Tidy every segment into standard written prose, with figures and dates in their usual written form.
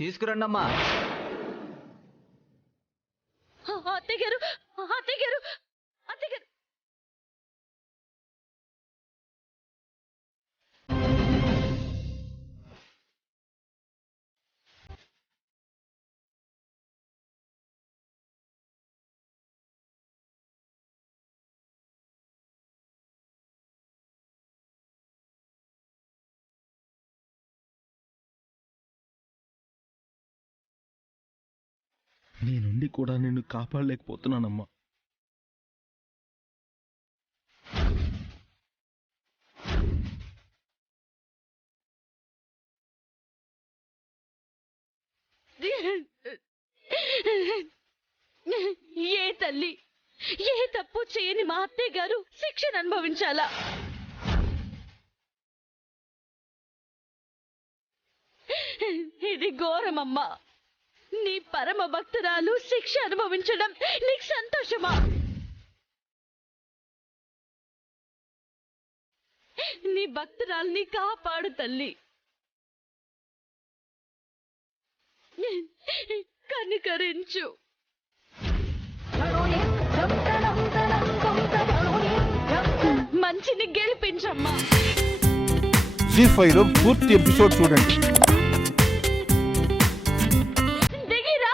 తీసుకురండమ్మా. అత్తయ్య గారు, అత్తయ్య గారు, అత్తయ్య గారు. నేనుండి కూడా నిన్ను కాపాడలేకపోతున్నానమ్మా. ఏ తల్లి ఏ తప్పు చేయని మా అత్తయ్య గారు శిక్షను అనుభవించాలా? ఇది ఘోరమమ్మా. నీ పరమ భక్తురాలు శిక్ష అనుభవించడం నీకు సంతోషమా? నీ భక్తురాల్ని కాపాడు తల్లి, కనికరించు. మంచిని గెలిపించమ్మా. జీ5 లో పూర్తి ఎపిసోడ్ చూడండి. దిగిరా.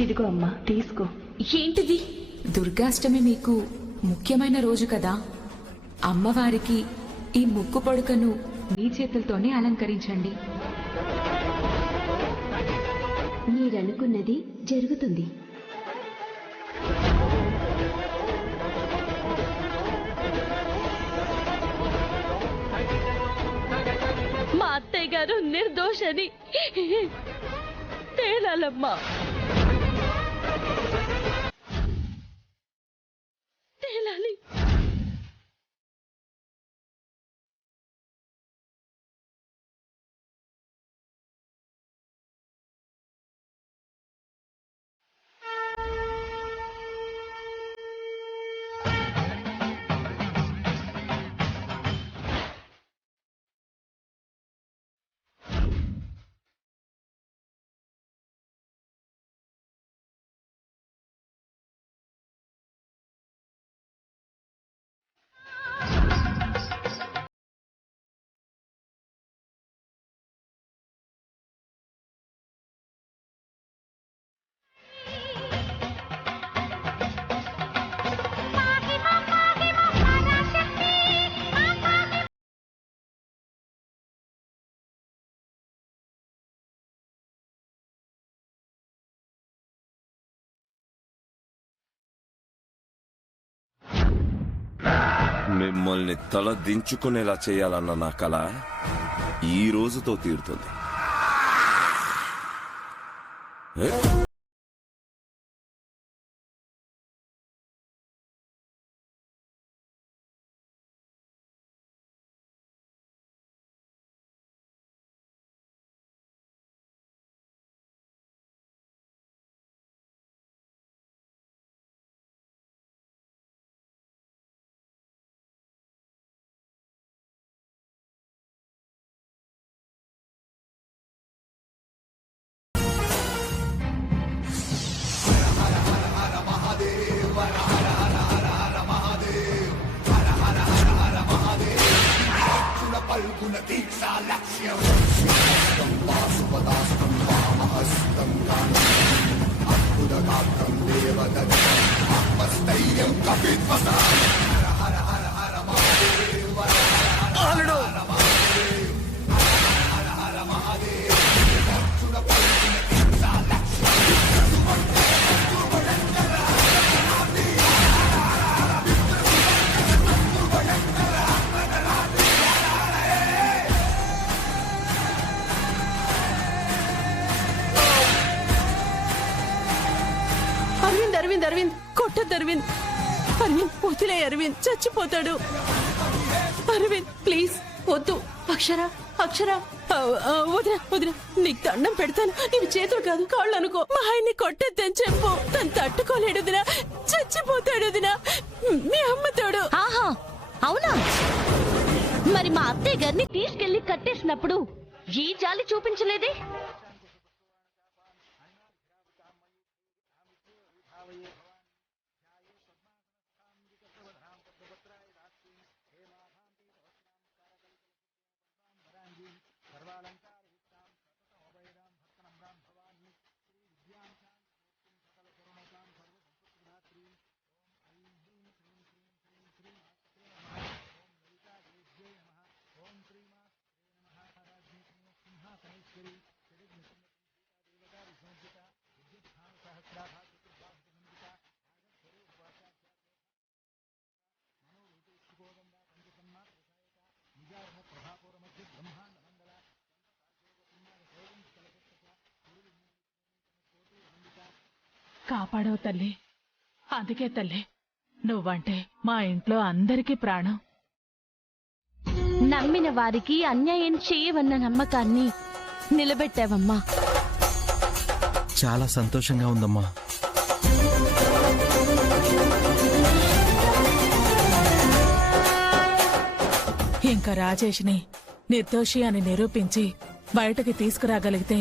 ఇదిగో అమ్మా, తీసుకో. ఏంటిది? దుర్గాష్టమి మీకు ముఖ్యమైన రోజు కదా. అమ్మవారికి ఈ ముక్కు పడుకను మీ చేతులతోనే అలంకరించండి. మీరనుకున్నది జరుగుతుంది. మా అత్తయ్య గారు నిర్దోషని తేలాలమ్మా. తేలాలి. మిమ్మల్ని తల దించుకునేలా చేయాలన్న నా కల ఈ రోజుతో తీరుతుంది. అరవింద్ అరవింద్ అరవింద్ కొట్టద్దు అరవింద్. అరవింద్ వదిలే అరవింద్, చచ్చిపోతాడు. అరవింద్ ప్లీజ్ వద్దు. అక్షర అక్షర వదిన వదిన, నీకు దండం పెడతాను. ఇవి చేతులు కాదు కాళ్ళు అనుకో. మా ఆయన్ని కొట్టద్దని చెప్పు. తను తట్టుకోలేడు వదినా, చచ్చిపోతాడు వదినా. మీ అమ్మ తోడు. ఆహా అవునా? మరి మా అత్తయ్య గారిని తీసుకెళ్లి కట్టేసినప్పుడు ఈ జాలి చూపించలేదే? కాపాడవు తల్లి. అందుకే తల్లి, నువ్వంటే మా ఇంట్లో అందరికీ ప్రాణం. నమ్మిన వారికి అన్యాయం చేయవన్న నమ్మకాన్ని నిలబెట్టావమ్మా. చాలా సంతోషంగా ఉందమ్మా. ఇంకా రాజేష్ని నిర్దోషి అని నిరూపించి బయటకి తీసుకురాగలిగితే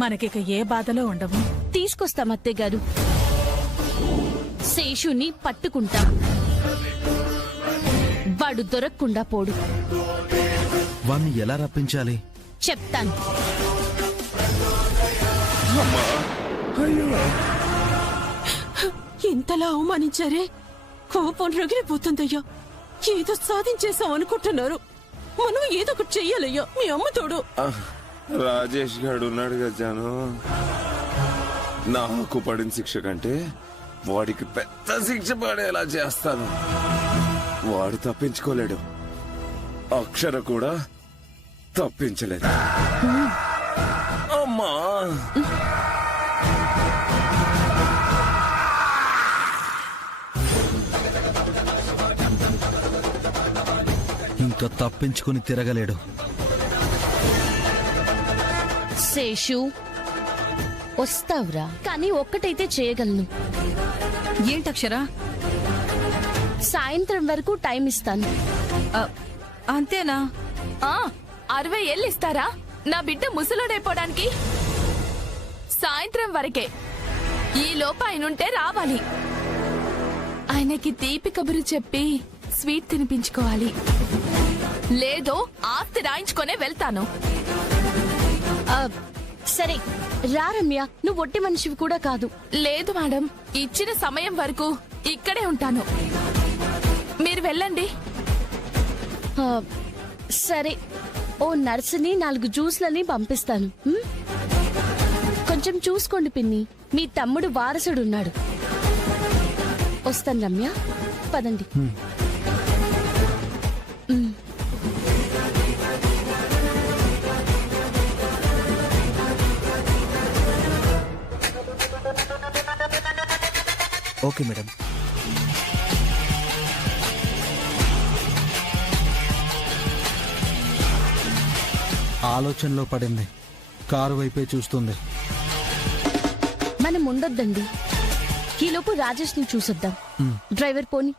మనకిక ఏ బాధలో ఉండవు. తీసుకొస్తాం అత్తయ్య గారు. శేషుని పట్టుకుంటాం. వాడు దొరకకుండా పోడు. వాణ్ణి ఎలా రప్పించాలి? చెప్తాను. ఇంతలా అవమానించారే, కోపం రగిలిపోతుందయ్యా. ఏదో సాధించేసాం అనుకుంటున్నారు. మనం ఏదో ఒకటి చెయ్యాలయ్యా. మీ అమ్మ తోడు. రాజేష్ గారు ఉన్నాడు కదా జాను, నాకు పడిన శిక్ష కంటే వాడికి పెద్ద శిక్ష పడేలా చేస్తాను. వాడు తప్పించుకోలేడు, అక్షర కూడా తప్పించలేదు. అమ్మా ఇంకా తప్పించుకుని తిరగలేడు. శేషు వస్తావురా, కానీ ఒక్కటైతే చేయగలను. ఏంటక్షరా? సాయంత్రం వరకు టైం ఇస్తాను. అంతేనా? 60 ఏళ్ళు ఇస్తారా నా బిడ్డ ముసలోడైపోవడానికి? సాయంత్రం వరకే. ఈ లోపు ఆయనుంటే రావాలి. ఆయనకి తీపి కబురు చెప్పి స్వీట్ తినిపించుకోవాలి. లేదో ఆస్తి రాయించుకొనే వెళ్తాను. సరే రా రమ్య, నువ్వు ఒట్టి మనిషివి కూడా కాదు. లేదు మేడం, ఇచ్చిన సమయం వరకు ఇక్కడే ఉంటాను. మీరు వెళ్ళండి. సరే, ఓ నర్సుని 4 జ్యూస్లని పంపిస్తాను. కొంచెం చూసుకోండి పిన్ని, మీ తమ్ముడు వారసుడున్నాడు. వస్తాను రమ్య, పదండి. Okay madam. ఆలోచనలో పడింది. కారు వైపే చూస్తుంది. మనం ఉండొద్దండి, ఈలోపు రాజేష్ ని చూసొద్దాం. డ్రైవర్ పోని.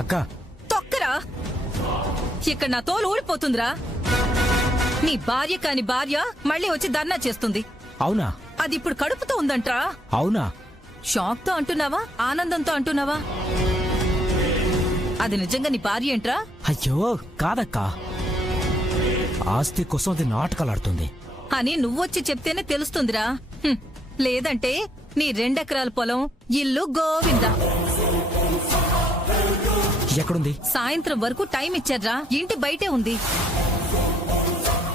అక్క, తొక్కరా, ఇక్కడ నా తోలు ఊడిపోతుందిరా. నీ భార్య కాని భార్య మళ్ళీ వచ్చి ధర్నా చేస్తుంది. అవునా? అది ఇప్పుడు కడుపుతో ఉందంట్రా. అవునా? షాక్ తో అంటున్నావా, ఆనందంతో అంటున్నావా? అది నిజంగా నీ భార్య ఏంట్రా? అయ్యో కాదక్క, ఆస్తి కోసం అది నాటకాలాడుతుంది అని నువ్వొచ్చి చెప్తేనే తెలుస్తుందిరా. లేదంటే నీ 2 ఎకరాల పొలం, ఇల్లు గోవిందా. ఎక్కడుంది? సాయంత్రం వరకు టైం ఇచ్చారా, ఇంటి బయటే ఉంది.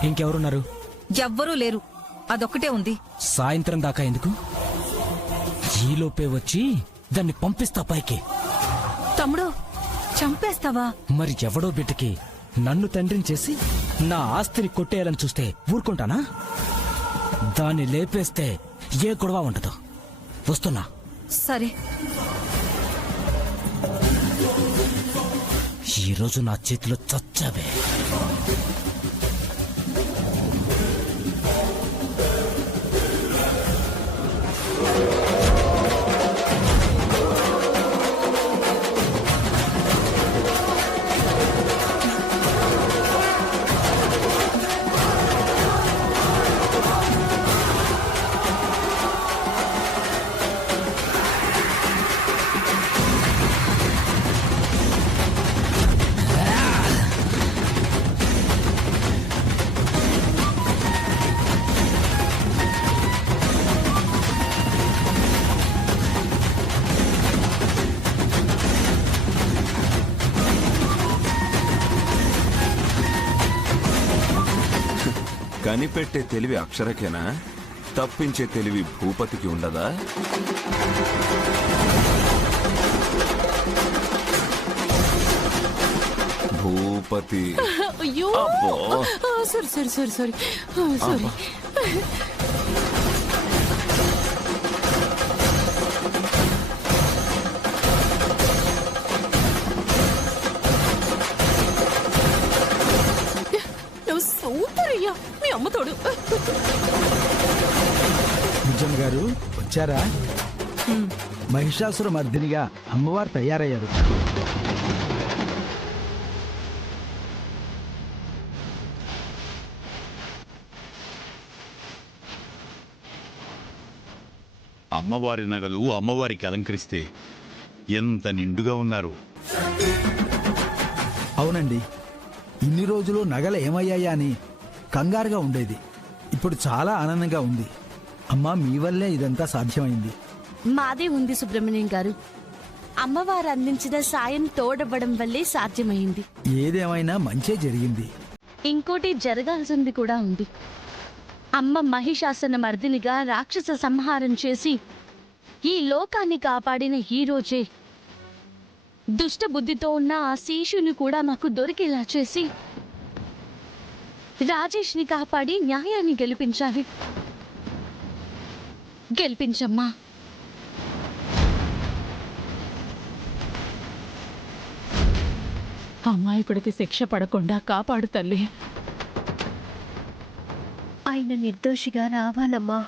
ఇంకెవరున్నారు? ఎవ్వరూ లేరు, అదొక్కటే ఉంది. సాయంత్రం దాకా ఎందుకు? ఈలోపే వచ్చి దాన్ని పంపిస్తా పైకి. తమ్ముడు, చంపేస్తావా? మరి ఎవడో బిడ్డకి నన్ను తండ్రిని చేసి నా ఆస్తిని కొట్టేయాలని చూస్తే ఊరుకుంటానా? దాన్ని లేపేస్తే ఏ గొడవ ఉండదు. వస్తున్నా. సరే. ఈరోజు నా చేతిలో చచ్చావే. కనిపెట్టే తెలివి అక్షరకేనా? తప్పించే తెలివి భూపతికి ఉండదా? భూపతి. అయ్యో, sorry sorry sorry sorry sorry. Super అయ్యా, మీ అమ్మతోడు. నిజం గారు వచ్చారా? మహిషాసుర మర్దినిగా అమ్మవారు తయారయ్యారు. అమ్మవారి నగలు అమ్మవారికి అలంకరిస్తే ఎంత నిండుగా ఉన్నారు. అవునండి, ఇన్ని రోజులు నగలు ఏమయ్యాయా అని కంగారుగా ఉండేది. ఇప్పుడు చాలా ఆనందంగా ఉంది. అమ్మా, మీ వల్లే ఇదంతా సాధ్యమైంది. మాదే ఉంది సుబ్రహ్మణ్యం గారు. అమ్మవారు అందించిన సాయం తోడవ్వడం వల్లే సాధ్యమైంది. ఏదేమైనా మంచే జరిగింది. ఇంకోటి జరగాల్సింది కూడా ఉంది. అమ్మ మహిషాసన మర్దినిగా రాక్షస సంహారం చేసి ఈ లోకాన్ని కాపాడిన ఈ రోజే దుష్ట బుద్ధితో ఉన్న ఆ శీషుని కూడా మాకు దొరికేలా చేసి రాజేష్ని కాపాడి న్యాయాన్ని గెలిపించాలి. గెలిపించమ్మా. అమాయకుడికి శిక్ష పడకుండా కాపాడు తల్లి. ఆయన నిర్దోషిగా రావాలమ్మా.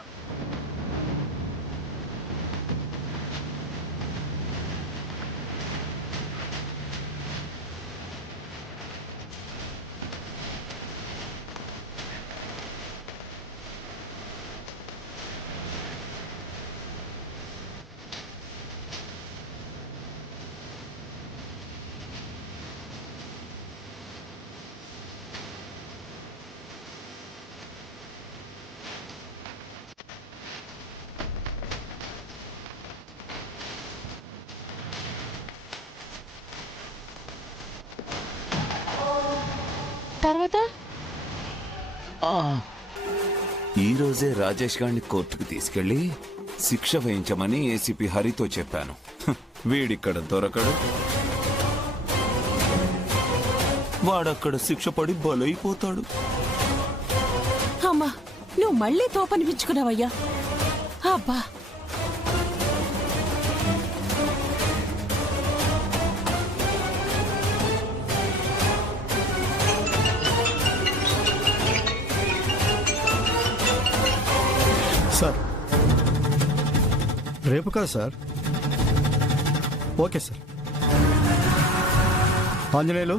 తర్వాత ఈ రోజే రాజేష్ గారిని కోర్టుకు తీసుకెళ్లి శిక్ష వేయించమని ఏసీపీ హరితో చెప్పాను. వీడిక్కడ దొరకడు, వాడక్కడ శిక్ష పడి బలైపోతాడు. అమ్మా, నువ్వు మళ్ళీ తోపనిపించుకున్నావయ్యా. అబ్బా, సార్ రేపు కదా sir? Okay sir. Anjaneyulu,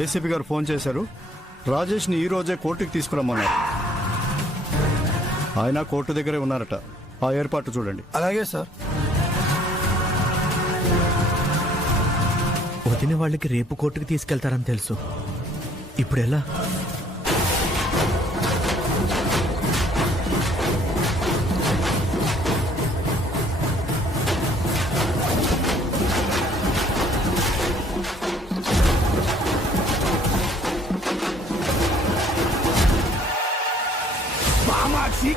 ACP గారు ఫోన్ చేశారు. రాజేష్ని ఈ రోజే కోర్టుకి తీసుకురమ్మన్నారు. ఆయన కోర్టు దగ్గరే ఉన్నారట. ఆ ఏర్పాటు చూడండి. అలాగే సార్. వదిన వాళ్ళకి రేపు కోర్టుకి తీసుకెళ్తారని తెలుసు. ఇప్పుడు ఎలా?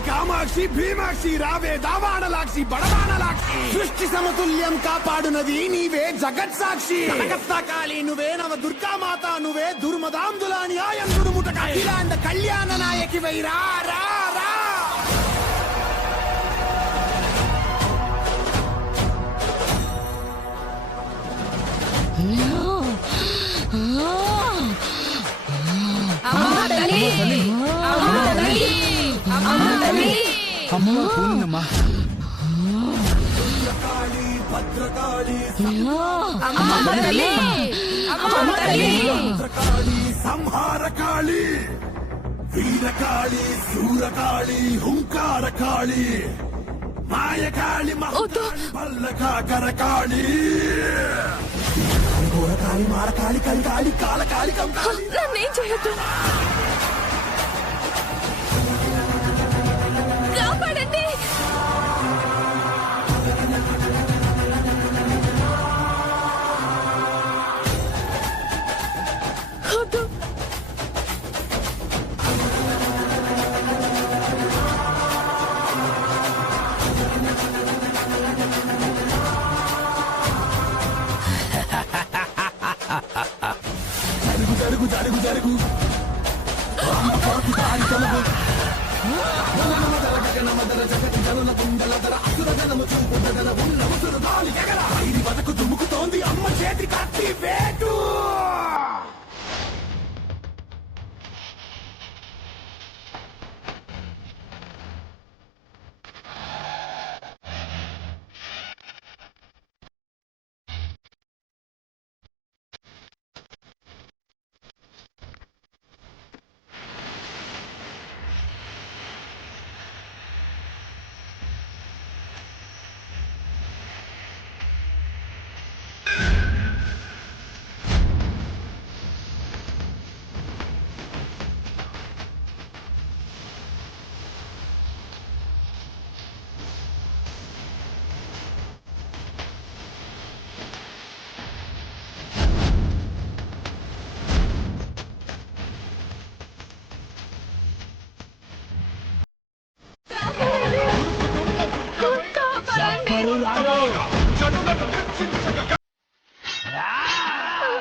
కామాక్షి భీమాక్షి రావే దావాడలాక్షి బడబాడలాక్షి సృష్టి సమతుల్యం కాపాడునది నీవే జగత్ సాక్షి కాళీ నువ్వే నవ దుర్గామాత నువ్వే దుర్మదాందులాని ఆయం దుర్ముటకాయ ఇలాండ కళ్యాణ నాయకి వైరా రా రా. అమ్మవారు పూనిందమ్మా. భద్రకాళి సంహారకాళి వీరకాళి శూరకాళి హుంకారకాళి మాయకాళి మల్లకాకరకాళి ఘోరకాళి మారకాళి కలికాళి కాలకాళి కంకాళి. నన్నేం చేయొద్దు, కాపాడండి. వద్దు. జరుగు జరుగు జరుగు దుముకుతోంది అమ్మ చేతి కత్తి వేటు.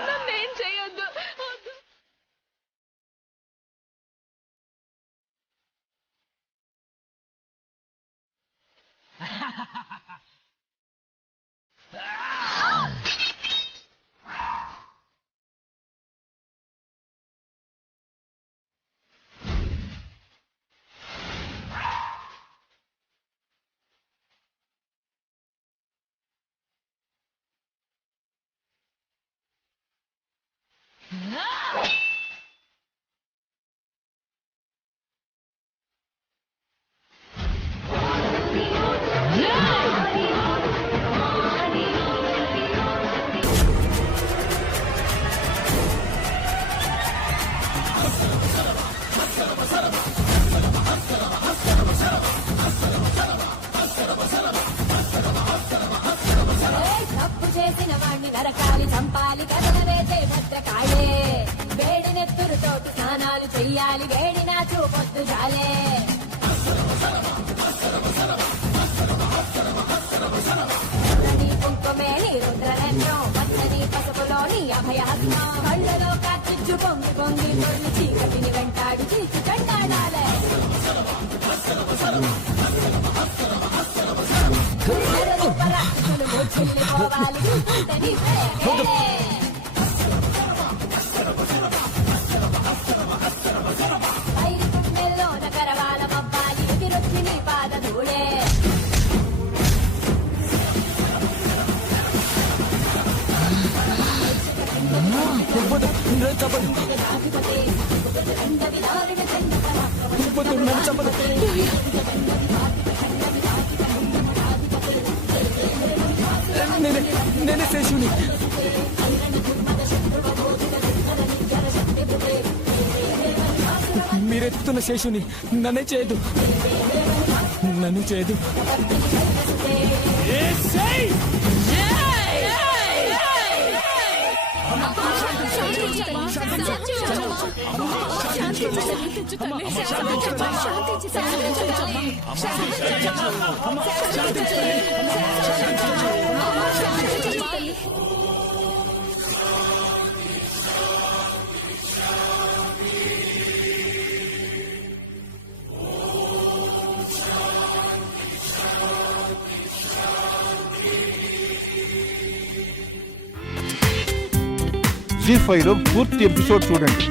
నన్నేం చేయొద్దు. చేసిన వాణ్ణి నరకాలి చంపాలి కదలవేసే భద్రకాళే. వేడి నెత్తురుతోటి స్నానాలు చెయ్యాలి, వేడి నా చూపొద్దు జాలే. నీ కుంకుమే నీ రుద్రనెన్నో, పచ్చని పసుపులోని అభయహస్తం, కళ్ళలో కార్చిచ్చు పొంగి పొంగి పొర్లి చీకటిని వెంటాడి చీచి చెండాడాలే. చెల్లిపోవాలి నీ ప్రేమే. ఐదు గుండెల్లోన కరవాల మబ్బాలి, ఎదిరొచ్చి నీ పాద ధూళే. నేనే శేషుని. మీరెత్తుతున్న శేషుని నన్నే చేయదు, నన్ను చేయదు. జీ5లో పూర్తి ఎపిసోడ్ చూడండి.